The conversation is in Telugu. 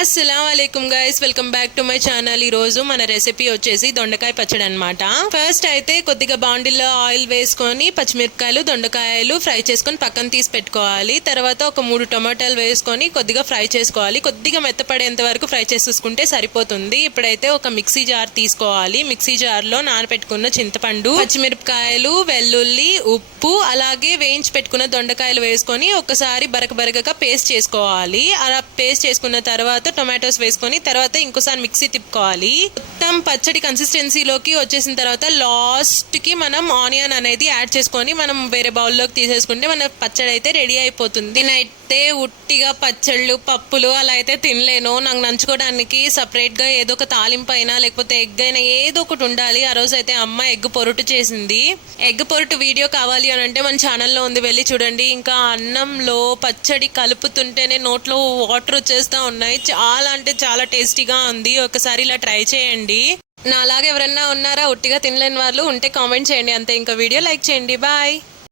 అస్సలాముఅలైకుం guys, welcome back to my channel. ఈ రోజు మన రెసిపీ వచ్చేసి దొండకాయ పచ్చడి అనమాట. ఫస్ట్ అయితే కొద్దిగా బాండిల్లో ఆయిల్ వేసుకొని పచ్చిమిరపకాయలు దొండకాయలు ఫ్రై చేసుకొని పక్కన తీసి పెట్టుకోవాలి. తర్వాత ఒక 3 టొమాటోలు వేసుకొని కొద్దిగా ఫ్రై చేసుకోవాలి. కొద్దిగా మెత్తపడేంత వరకు ఫ్రై చేసుకుంటే సరిపోతుంది. ఇప్పుడైతే ఒక మిక్సీ జార్ తీసుకోవాలి. మిక్సీ జార్లో నానబెట్టుకున్న చింతపండు, పచ్చిమిరపకాయలు, వెల్లుల్లి, ఉప్పు, అలాగే వేయించి పెట్టుకున్న దొండకాయలు వేసుకొని ఒకసారి బరకగా పేస్ట్ చేసుకోవాలి. అలా పేస్ట్ చేసుకున్న తర్వాత టొమాటోస్ వేసుకొని తర్వాత ఇంకోసారి మిక్సీ తిప్పుకోవాలి. మొత్తం పచ్చడి కన్సిస్టెన్సీలోకి వచ్చేసిన తర్వాత లాస్ట్ కి మనం ఆనియన్ అనేది యాడ్ చేసుకొని మనం వేరే బౌల్లోకి తీసేసుకుంటే మన పచ్చడి అయితే రెడీ అయిపోతుంది. నేనైతే ఉట్టిగా పచ్చళ్ళు పప్పులు అలా అయితే తినలేను. నాకు నంచుకోవడానికి సపరేట్ గా ఏదో ఒక తాలింపు అయినా లేకపోతే ఎగ్ అయినా ఏదో ఒకటి ఉండాలి. ఆ రోజు అయితే అమ్మ ఎగ్ పొరుటు చేసింది. ఎగ్ పొరుటు వీడియో కావాలి అని అంటే మన ఛానల్లో ఉంది, వెళ్ళి చూడండి. ఇంకా అన్నంలో పచ్చడి కలుపుతుంటేనే నోట్లో వాటర్ వచ్చేస్తా ఉన్నాయి. చాలా అంటే చాలా టేస్టీగా ఉంది. ఒకసారి ఇలా ట్రై చేయండి. నా అలాగే ఎవరన్నా ఉన్నారా ఉట్టిగా తినలేని వాళ్ళు ఉంటే కామెంట్ చేయండి. అంతే, ఇంకా వీడియో లైక్ చేయండి. బాయ్.